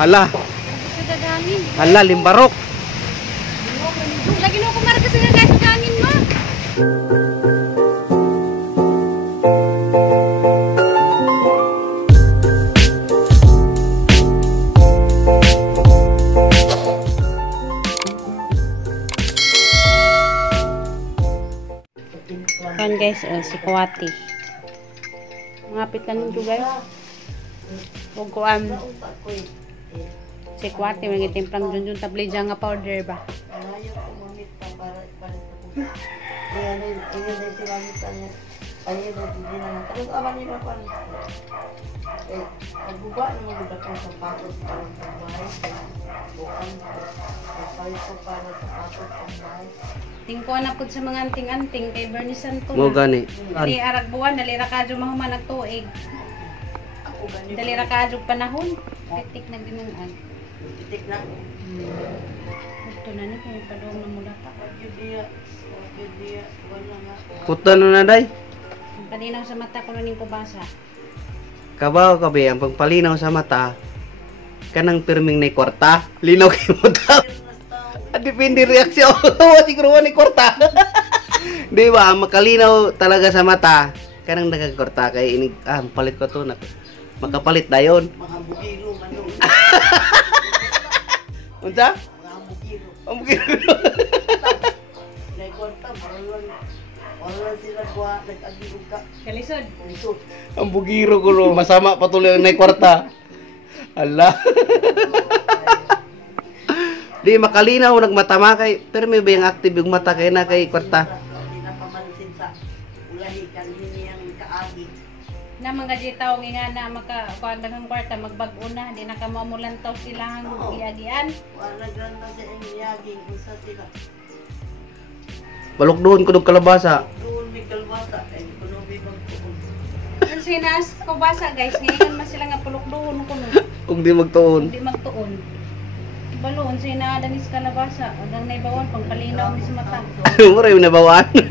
Hala, Sa dagangin. hala, limbarok. Lagi na ako marka sa dagangin mo. Kan guys, si Kuwati. Ngapit lang nito guys. Huwag ko si Kuwati, magitimplang junjun tabli dyan nga powder ba? Ayaw ko mamit pa para ibalik ko. Kaya na yung sinamit niya. Ayaw na hindi na lang. Tapos aman nila pa. Eh, nagbuba naman nila kung sapatos para sa bahay. Bukan. Nagpalit ko para sapatos sa bahay. Tingko na po sa mga anting-anting kay Bernie Santo. Mo gani. Dali aragbuan, dali ra kadyo mahuman nagtuig. Ako ganito. Dali ra kadyo panahon. Titik na ginungan. Titik na. Ito na ni kay padong na mula pa. Pagdiya. Wala nga. Kutan na day. Ang palinaw sa mata ko ning kubasa. Kabaw kabe ang pagpalinaw sa mata. Kanang pirming na kwarta. Linaw kay mo ta. Depende reaksyon. Siguro ni kwarta. Di ba? Makalinaw talaga sa mata. Kanang nagkakwarta kay ini palit ko to na. Makapalit dayon. Mga bugiro man doon. Unsa? Mga bugiro. Ang bugiro. Naikwanta, wala sila kuha, nag-agirog ka. Kalisod. Lisod. Ang bugiro ko ro. Masama patuloy ang kwarta. Ala. Di makalinaw nagmatama kay pero may bayang active yung mata kay na kay kwarta. Hindi na pamansin sa ulahi kan hiniyang kaagi. Na mga di tao nga na makakuan ng kwarta magbag-o na, di na ka mamulantaw sila ang Oo. iagian. Wala ganda sa inyaging usa sila. Balok doon ko kalabasa. Doon may kalbasa, ay kuno bibang tuon. Ang sinas kubasa guys, ngayon man sila nga pulok doon kuno. Kung di magtuon. Hindi magtuon. Baloon sa inadanis kalabasa, hanggang naibawan pang palinaw ni sa mata. Mura yung nabawaan. Ganti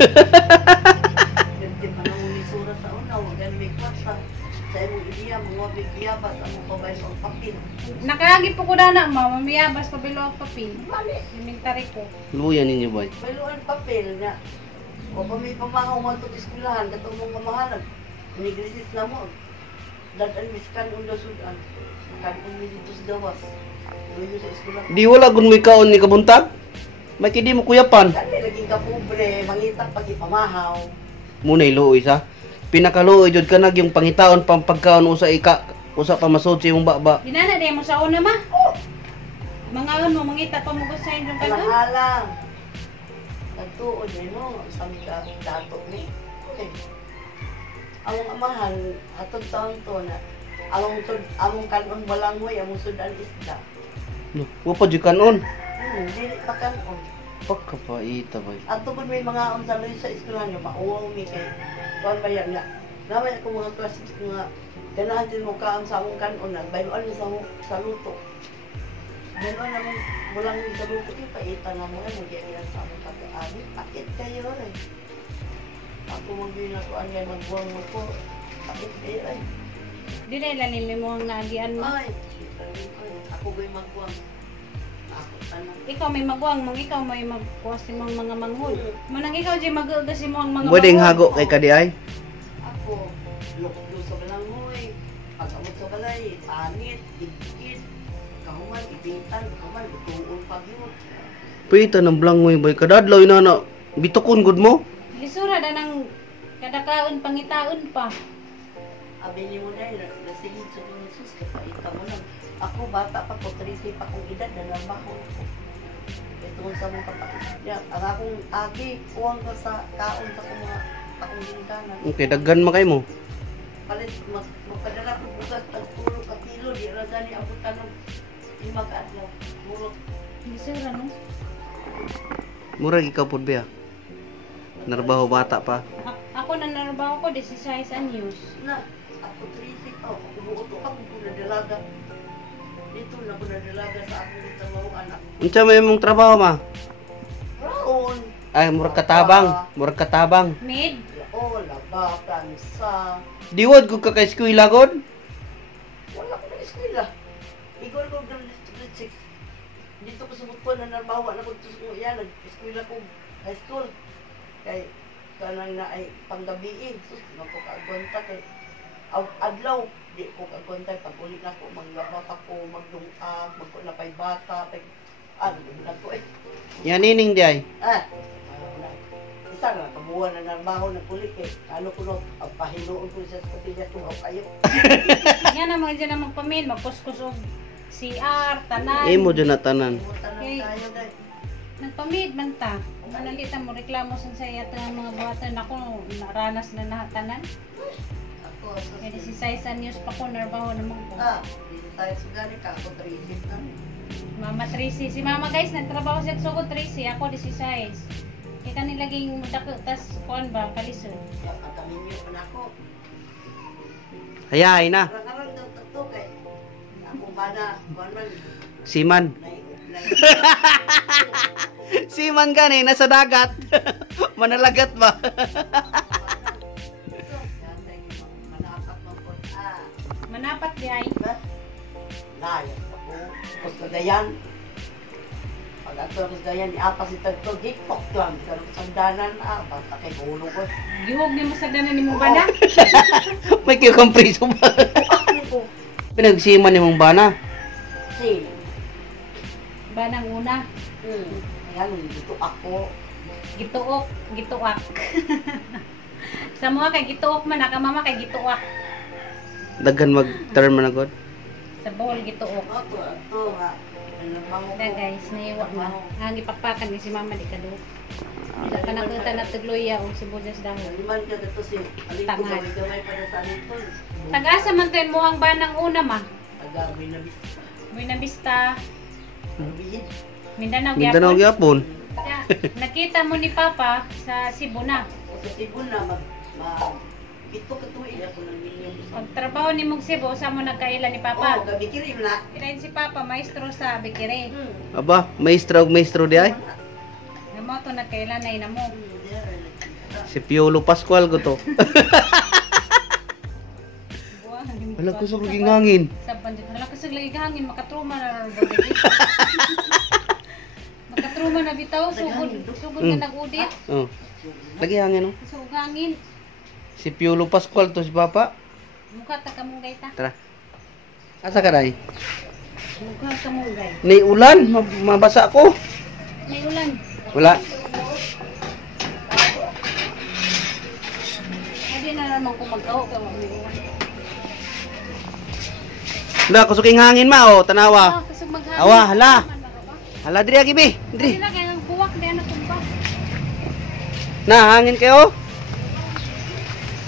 pa nang umisura sa una, wagan may kwarta. Sa imong ideya, mga bigiyabas, ang mga babae sa papin. Nakagi po ko na mamamiyabas pabilo ang papin. Mali. Inventary ko. Luya ninyo boy. Bayluan papel na. O pa may pamahaw mo itong eskulahan, katong mga mahalag. Negresis na mo. Dadan miskan unda sudan. Kan umi dito sa gawas. Luyo sa eskulahan. Di wala gun may kaon ni kabuntag. May kidi mo kuyapan. Dali laging kapobre, mangitap pag ipamahaw. Muna iluoy sa. Pinakaluoy jud kanag yung pangitaon pang pagkaon usa usa pa masud sa imong baba. Dinana di mo sa una ma. Oh, Mga mo mangita pa mo sa inyong kanon. alang-alang. Nagtuon niya, no? Sabi ka, dato ni. Okay. Among amahan, atong taon to na, among kanon balangoy, among sudan isda. No, wa pa jud kanon. Dili pa kanon. Pagkapaita boy. At tungkol may mga unsaloy sa eskwelahan nga, mauwaw mi kay, kuhan ba yan nga, namay ako mga klasik nga, ganahan din mo kaon sa among kanon na, bayloan mi sa luto. Bayloan naman, walang sa luto, ipaita na mo yan, nagyagilan sa among pagkaani, pakit kayo rin. Ako magbili na ko, anay magbuwang mo ko, pakit kayo rin. Di na ilalim mo ang agian mo. Ay, ako ba'y magbuwang? Ako tanang. Ikaw may magwang, ikaw may magkuha si mga manghod. Manang ikaw di mag-ugas si mga manghod. Pwedeng hago kay kadi ay. Ako, luklo sa balangoy, pag-abot sa balay, tanit, ikit, kahuman, ibitan, kahuman, utuon pag yun. Pita ng blangoy boy. Kadadlaw inana. Bitukon gud mo. Lisura na ng kadakaon, pangitaon pa. Abi niyo mo dahil, nasigid sa Diyos Jesus, kapaita mo lang. Ako, bata pa ko, 30 pa kong edad, nalabaho ko. Ito sa mga kapatid. Ang akong agi, kuwang ko sa kaon sa akong ginikanan. Okay, daggan makay mo. Palit, magpadala ko bukas, tagpulo ka kilo, di rasa ni abutan ng 5 kaadlaw. Murot. Lisura no? Murag ikaw pud biya. Narbaho bata pa. Ako na narabaho ko, 16 anyos. Na, ako 30 pa, kumuuto ako kung nadalaga. Dito na ko nadalaga sa akong dalawang anak. Unsa may imong trabaho ma? Raon. Ay, murag katabang. Murag katabang. Maid? Oo, labakan sa... Diwad ko ka kay eskwela god. Wala ko na eskwela. Igor ko grade 6. Dito ko subot ko na narbawa na ko sa yan, nag-eskwela ko high school. Kay kanang na ay panggabi sus magkakagonta kay adlaw di ko kagonta pag uli na ko maglaba pa ko magdungag magkunapay bata pag na ko Yan nining di ay. isa na kabuhan na narbaho na kulit eh ano ko no pahinuon ko sa kapilya tuhaw kayo Yan na mga dyan na magpamin, magkuskus og CR, tanan. Imo dyan na tanan. Okay. tayo dahil Nagpamid man ta. Manalita mo reklamo sa saya ang mga buhatan ako naranas na nahatanan. ako Kaya si Saisan News pa ko narbaho naman ko. dito tayo sa gani ka ako 3 na Mama Tracy. Si Mama guys, nagtrabaho siya sa Tracy. Ako di si Sais. Kaya kanilaging dako tas kuan ba kalisod. kami niyo pa na ako Hayay na. karang to kay ako ba na kuan man Siman. Siman gani, nasa dagat. Manalagat ba? Manapat di ay. Layas ako. Tapos kagayan. Pag ato sa gayan, iapa si Tagto, gipok lang. Karong sandanan, basta kay hulog ko. Gihog ni mo sa danan ni mo bana. May kikompriso ba? Ano ko? Pinagsiman ni mong bana. Si, Banang una. ayan, dito ako. Gituok, gituak. Sa mga kay gituok man, aka mama kay gituak. Daghan mag-term man agad. Sa bohol gituok. Ito nga. Ano bango ko? Da guys, naiwa na. Ang ipakpakan ni si mama di kado. Wala ka nakita na tagloya o sibuyas dahon. Liman ka dito si Alito, Tangan. gamay pa na sa Alito. Tagasa man tayo mo ang banang una ma. Tagabi na bis. Buena Vista, Bihid. Mindanao Mindanao gyapon. gyapon. Ya, nakita mo ni Papa sa Cebu na. O sa Tibon na, ito katuwi ako ng milyon. Pagtrabaho ni mong Cebu, sa mo nagkaila ni Oo, Papa. gabi kirim na. Kirain si Papa, maestro sa Bikire. Aba, maestro og maestro di ay. Namo to nagkaila na inamo. Si Piolo Pascual ko to. Wala ko sa paging hangin. Sa banjit, wala ko sa lagi hangin, makatruma na rin. Makatruma na bitaw, sugod na nag-udit. Oh. Lagi hangin oh. Sugod hangin. Si Piolo Pascual to si Papa. Mukha ta kamong gayta. Tara. Asa ka dai? Mukha kamong gay. Ni ulan, mabasa ko. May ulan. Wala. Hindi na naman ko mag-aho kaya may ulan. Wala ko suking hangin ma oh, tanawa. Kasog maghangin. Awa, hala. Hala diri agi bi. Diri. Sila kaya ang buwak di ano tumba. Na hangin kayo.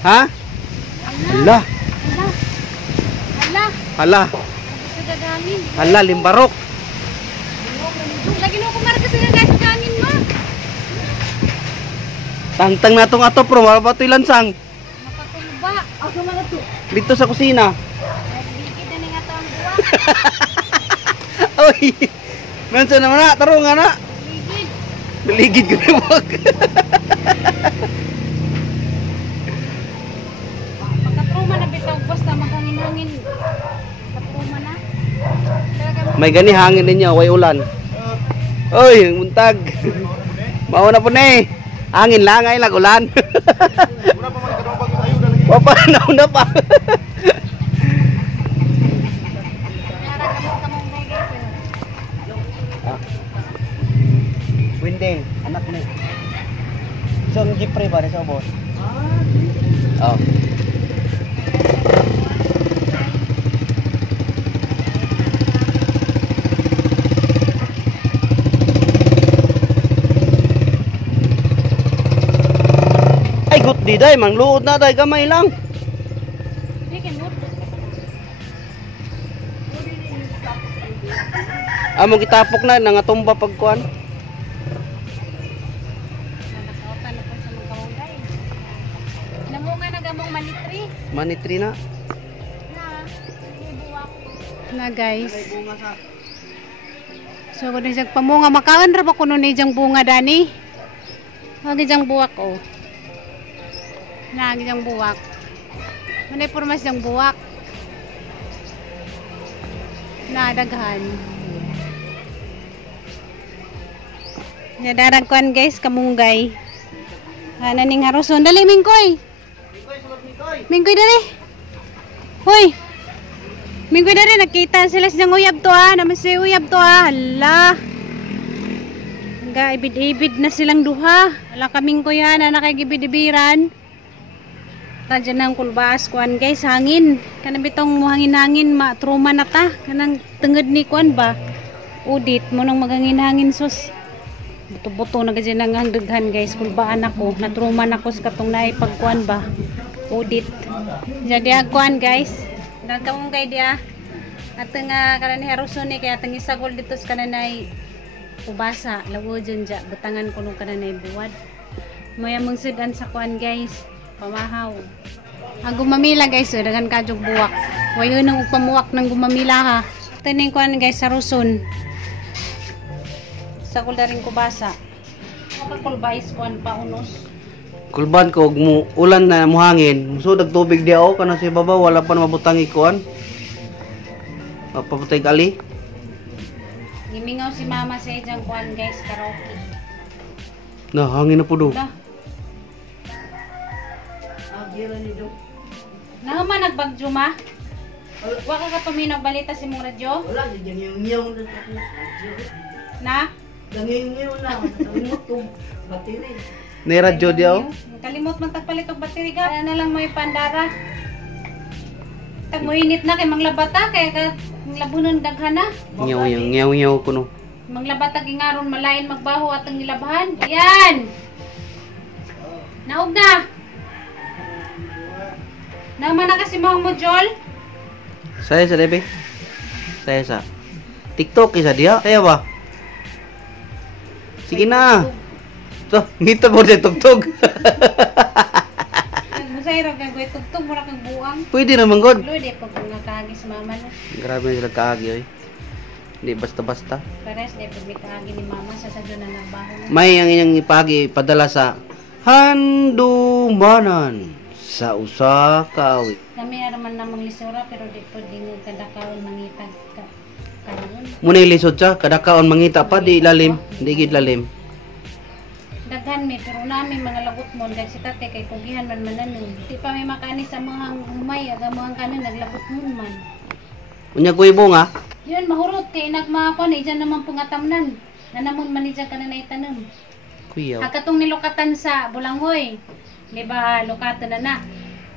Ha? Hala. Hala. Hala. Hala. Hala. Gusto gagangin. Hala limbarok. Lagi na ako marga sa gagangin mo. Tangtang na tong ato pro, wala pa to'y lansang. Makatulba. Ako mga to. Dito sa kusina. Ligid na nga to ang buwak. Oy. Nansa naman na, taro nga na. Ligid. Biligid ko na wag. Makatruma na bitaw basta maghangin-hangin. Makatruma na. Talaga May gani hangin ninyo, way ulan. Oy, muntag. Mao na po na eh. Hangin lang ay ulan. Papa na pa. Winding, anak ni. So, ang Jeffrey ba sa boss? Oh. Ay, gut di day, mangluod na day, gamay lang. Hindi kinut. Among kitapok na, nangatumba pagkuan. Nakautan na po sa mga kawanggay. Namunga na gamong manitri. Manitri na. Na guys. So kung isang pamunga makaon ra ba kuno ni jang bunga dani? Wagi jang buwak oh. Nagi jang buwak. Manay pormas jang buwak. Nadaghan. Nadarag kuan guys, kamunggay. Naning haruson. Dali, Mingkoy! Mingkoy, dali! Hoy! Mingkoy, dali! Nakita sila silang uyab to naman si uyab to Hala! Hangga, ibid-ibid na silang duha. Hala kaming ko yan, na nakagibid-ibiran. Radya ng kulbas, kuan guys, hangin. Kanang bitong muhangin-hangin, matruma na ta. Kanang tenged ni kuan ba? Udit, mo nang magangin-hangin sus. Buto-buto na gadyan ang hangdaghan guys. Kulbaan ako, natruman ako sa katong naipagkuan ba? Udit. Jadi kuan guys. Nagkamong kay dia. At nga kanani haruson ni kaya tangi sagol dito sa kananay ubasa. Lawo dyan dya. Butangan ko nung kananay buwad. Maya mong sudan sa kuan guys. Pamahaw. Ang gumamila guys, dagan kajog buwak. Wayo nang pamuwak ng gumamila ha. Taning kuan guys sa ruson. Sagol na rin ko basa. Makakulbais kuan pa unos. Kulban ko mo ulan na muhangin. Musudag tubig di ako kana sa baba wala pa mabutang ikuan. Paputay kali. Gimingaw si mama sa ijang kuan guys karaoke. Na hangin na pudo. Wala. Gira ni do. Naman nagbagyo ma. Wa ka paminaw balita si mong radyo? Wala di yung nyaw na sa Na? Nangingiw na. Kalimot kong bateri. Ni radyo di ako. Kalimot man tagpalit og battery ka. Kaya na lang may pandara. Tag mo init na kay manglabata kay ka labunon daghan na. Nyaw kuno. Manglabata gingaron malain magbaho atong nilabhan. Ayan. Naog na. Naman na kasi mahong mo, Jol. Saya sa debe. Saya sa TikTok isa dia. Saya ba? Sige na. So, ngita mo sa tugtog. Musay ra kag tugtog mura kag buang. Pwede naman god. Lude pag nga kaagi sa mama no. Grabe na sila kaagi oy. Hindi basta-basta. Pares de pag may kaagi ni mama sa sadyo na nagbaho. May ang inyong ipagi padala sa handumanan sa usa ka awit. Kami araman namang lisura pero di po di nga kadakaon mangitag ka. Karon. Muna ilisod siya, kada kaon mangita pa, di lalim, di gid lalim. Daghan mi pero nami mga lagot mo dahil si tate kay pugihan man mananon. Di pa may makani sa mga humay aga mga kanin naglagot mo man. Unya ko ibong ha. Yun mahurot kay nagmakon diyan naman pungatamnan. Nanamon man diyan kana naitanom. Kuya. Hakatong nilukatan sa Bulanghoy. Di ba lukatan na na.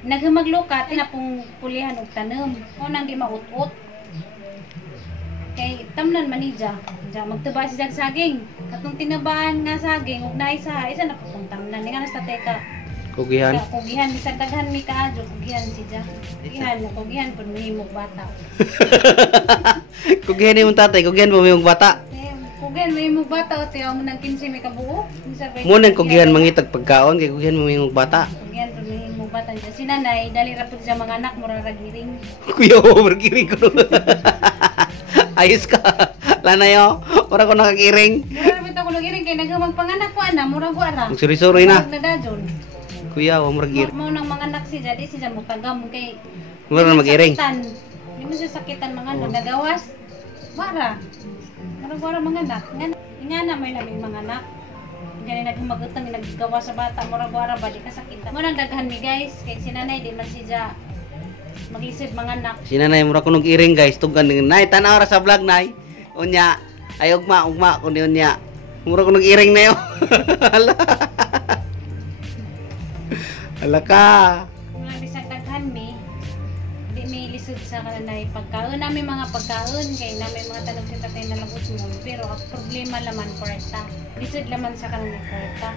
Nagmaglukat na pong pulihan og tanom. Unang di maut-ut. Kay tamnan man niya. Diya magtuba si saging. Katong tinabaan nga saging ug naay sa isa na pong tamnan. Ni nga sa teka. Kugihan. Kugihan bisag daghan mi kaadyo kugihan si Diya. Kugihan pud mahimog bata. Kugihan imong tatay, kugihan mo imong bata. Kugihan mahimog bata o tiyaw mo ng 15 may kabuo. Muna kugihan mangitag pagkaon kay kugihan mo imong bata. Kugihan pud mahimog bata. Si nanay dali ra pud sa mga anak mura ra giring. Kuya mo berkiring ko. Ayos ka. Lanayo, ora ko nakakiring. Mura ra bitaw ko giring kay naghamag panganak ko ana mura ko ara. Suri-suri na. Nadajon. Kuya, wa mergir. Mo nang mga anak si jadi si mo tagam kay Mura na magiring. Di mo siya sakitan mga ano nagawas. Mara. Mara mga anak. Nga na may naming mga anak. Gani nagmagutang naggawa sa bata mura ba di ka sakitan. Mo nang daghan mi guys kay si nanay di man siya mag-isip mga anak. Si nanay mura ko iring guys, tugan ning nay tanaw ra sa vlog nay. Unya, ay ugma kun unya. Mura ko iring na yo. Hala ka. Mga bisag daghan mi. Di may lisod sa kananay pagkaon namin mga pagkaon kay namin mga tanong si tatay na lagot mo pero ang problema laman kwarta. Lisod laman sa kananay kwarta.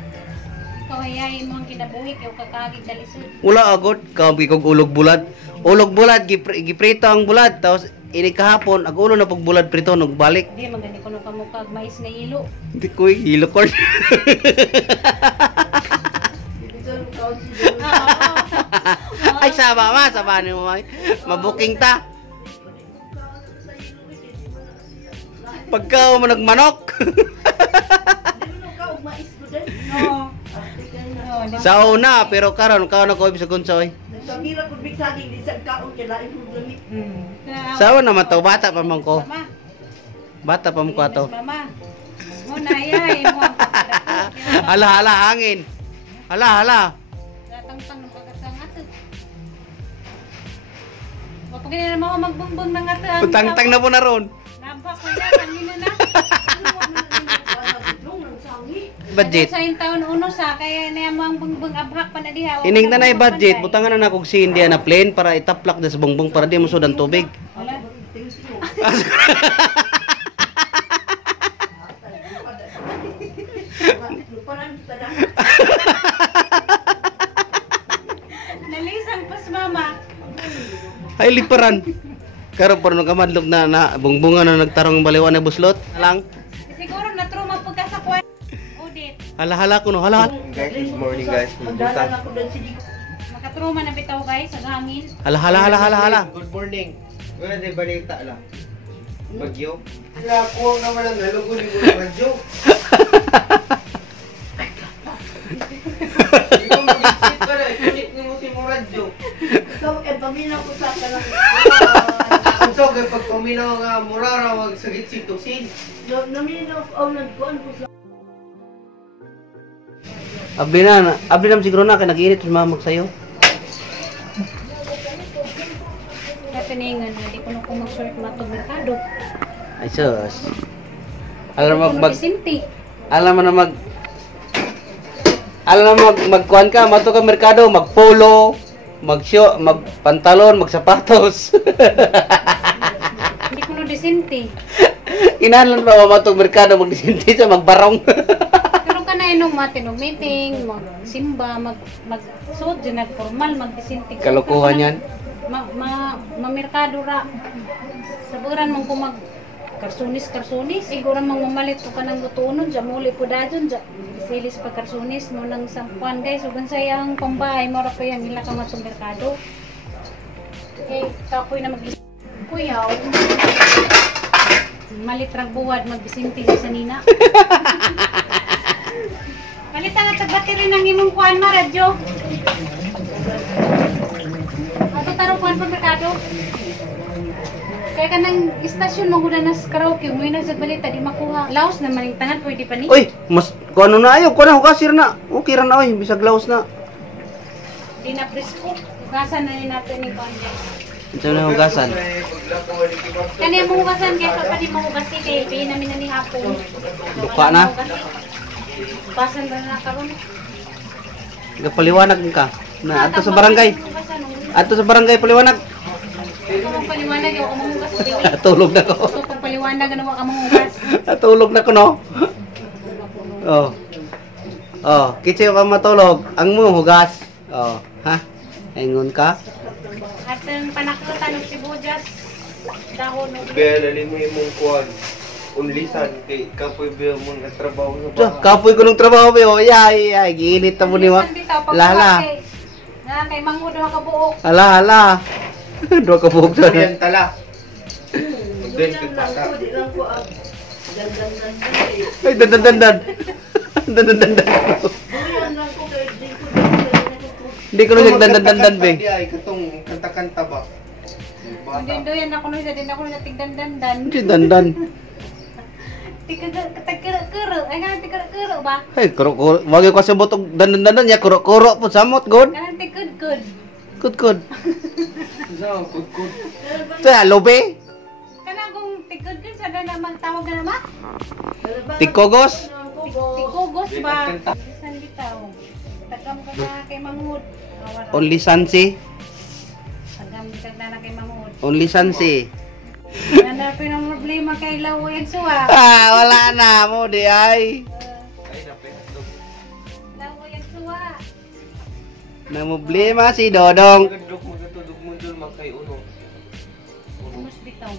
Ikaw hayay mo ang kinabuhi kay kakagig na lisod. Wala agad, kabi kog ulog bulad. Ulog bulad, giprito ang bulad. Tapos, ini kahapon, ang ulo na pag bulad prito, nagbalik. Di, magani ko nung kamukag mais na ilo. Hindi ko hilo ko. Ay, saba ma, saba ni mo. Mabuking ta. Pagka mo nagmanok. Oo. Sa una, pero karon kaon ako ibig sa kunsoy. Kabira kung bigsaging di sa kaon kay lain kong lamit. Sawa naman to, bata pa man ko. Mama. Bata pa man ko ato. Mama. Muna yay mo. Hala, hala, hangin. Hala, hala. Datang-tang ng pagkatang ato. Wapag na mo magbungbong ng ato. Utang-tang na po na ron. Nabak ko na, kanina na. Budget. Sa yung taon uno sa, kaya na mo ang bungbong abhak pa na diha. Ining na budget, butangan na kog si India na plane para itaplak des bongbong para di mo sudan tubig. Wala. Nalisang pas mama. Ay liparan. Karon parang kamadlog na bongbongan na nagtarong baliwan na buslot. Lang. Siguro na trauma pagka sa kwan. Udit. Hala, hala ko no, hala. Guys, good morning guys. Magdalan ako doon si Dico. Makatruma na bitaw guys sa hangin. Hala, hala, hala, hala, hala. Good morning. Wala di balita lang. Bagyo. Wala ko naman ang nalugo ni Gulong Radyo. Ikaw mag-isip ka na. Ikunit ni mo si mo radyo. Ikaw, paminaw ko sa kanang. Ang so, kaya pag puminaw nga murara, wag sagit situsin. Naminaw ko, nagkuhan ko sa. Abli na siguro na kay nag-iinit si mama magsayo. Katiningan, hindi ko na kung mag-short matog merkado. Ay sus. Alam mo Sinti. alam mo na magkuan ka, mato ka merkado, magpolo, magpantalon, magsapatos. Hindi ko na disinti. Inalan pa matong merkado magdisinti sa magbarong. Pero ka na inong matinog meeting, magsimba, mag-suot, nag-formal, mag-disinti. Kalokohan yan. Mamerkado ra. Saburan mong kumag karsunis. Siguro mong mamalit ko ka ng lutunon, dyan muli po dadyon, dyan. Silis pa karsunis mo ng sampuan guys. Huwag sayang pambahay, mara pa yan, nila ka matong merkado. Okay, kapoy na mag-isip. Kuyaw. Malit rag buwad, mag-bisinti sa nina. Palitan at battery ng imong kuhan ma, radyo. Ato tarong kuhan pa merkado. Kaya ka ng istasyon mo guna na sa karaoke, umuwi na sa balita, di makuha. Laos na maning tanan, pwede pa ni. Uy, mas kung ano na ayo, kung ano kasir na. Okay ra na oy, bisag laos na. Di na presko. Hugasan na rin natin yung kuhan guys. Ito na hugasan. Kanya mo hugasan kaya pa di mo hugasi kay P namin na ni hapon. Duka na. Hugasan na na karon. Gapaliwanag ka. Na ato sa barangay. Ato sa barangay paliwanag. Ito mong paliwanag, ako mong hugas. Tulog na ko. Ito pang paliwanag, ano ka mong hugas. Tulog na ko no. Oh. Oh, kitse ka matulog. Ang mo hugas. Oh, ha? Ingon ka. At ang panakutan ng sibuyas, dahon ng Belalin mo yung mong kuhan. Unlisan kay kapoy ba mo nga trabaho sa So, kapoy ko ng trabaho ba? Ay, giinit na mo ni wa. Lala. Na kay mangud ka buok. Hala. Dua ka buhok sa. Yan tala. Doon lang ko, di lang ko ang dandan. Ay, dandan. Dandan. Doon lang ko kay Dico. Hindi ko nung dandan, be. Ay, katong kanta-kanta ba? Dindo yan ako nung din ako natigdandan. Hindi dandan. Tigkara-kara. Ay nga tigkara-kara ba? Ay, kuro. Wag ko sa botog dandan ya kuro po samot god. Kanang tigkud-kud. Kud. So, kut. Sa lobe. Kanang kung tigkud-kud sa na magtawag na naman. Tikogos. Tigugos ba? Bisan bitaw. Tagam ka na kay Mangud. Only Sansi. Tagam ka na kay Mangud. Only Sansi. Nanapin ang problema kay Lawoy Suwa. Wala na mo di ay. Ay, napetog. Lawoy Suwa. Na problema si Dodong. Magatudog mo dun makay uno. Unos bitaw.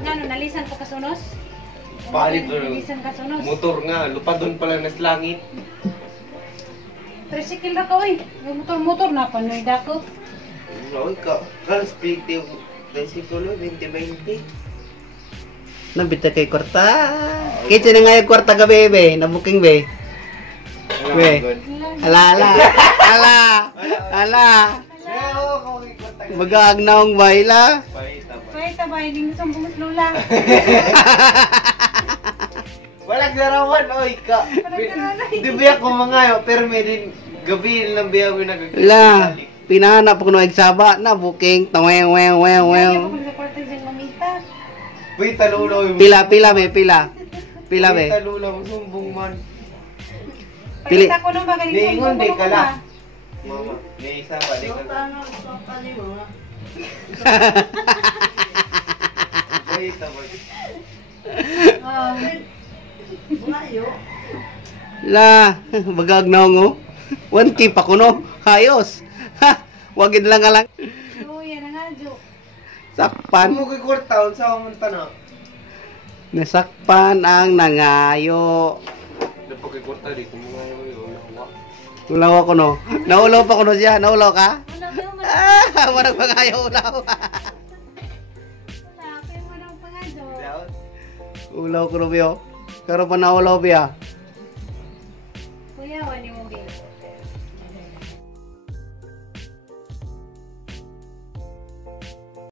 Ngano nalisan ko kasunos? Palit Nalisan kasunos. motor nga, lupadon pala nas langit. Tricycle ra ka oy. Motor na panoy dako. Uy ka, perspective. Versikulo 2020. Nabita kay kwarta. Kitse na nga yung kwarta gabi be. Nabuking be. Be. Ala. Ayaw ko. Mag-aagnaong baila. Balita ba? Kaya tabay, hindi gusto mong lula. Walang larawan, oy ka. Di biya ko mga yo, pero may din gabi lang biya ko nagkakita. La, pinahanap ko no eksaba na booking. Taweng weng weng weng. Kaya pa sa kwarto dyan mamita. Uy, talulaw yung... Pila be, pila. Pila be. Talulaw, sumbong man. Pili. Pakita ko nung magaling Niingon, di ka la. ba? Mama, may isa pa, di ka la. So, tali mo nga. Balita ba? Oh. Ngayo. La, mag-aagnaong oh. 1K pa ko no. Hayos. Ha, wagid lang nga lang. Luya na nga, Jo. Sakpan. Ano kay kwartaon sa amunta na? Nasakpan ang nangayo. Dapat kay kwarta, di ko mga yung nawa. Ulaw ako no. Naulaw pa ko no siya. Naulaw ka? Wala ba yung Ah, marag mangayo ulaw. wala? Kaya mo nang pa nga, Jo. Ulaw ko no biyo. Pero pa naulaw biya. Kuya, wani mo, Bill.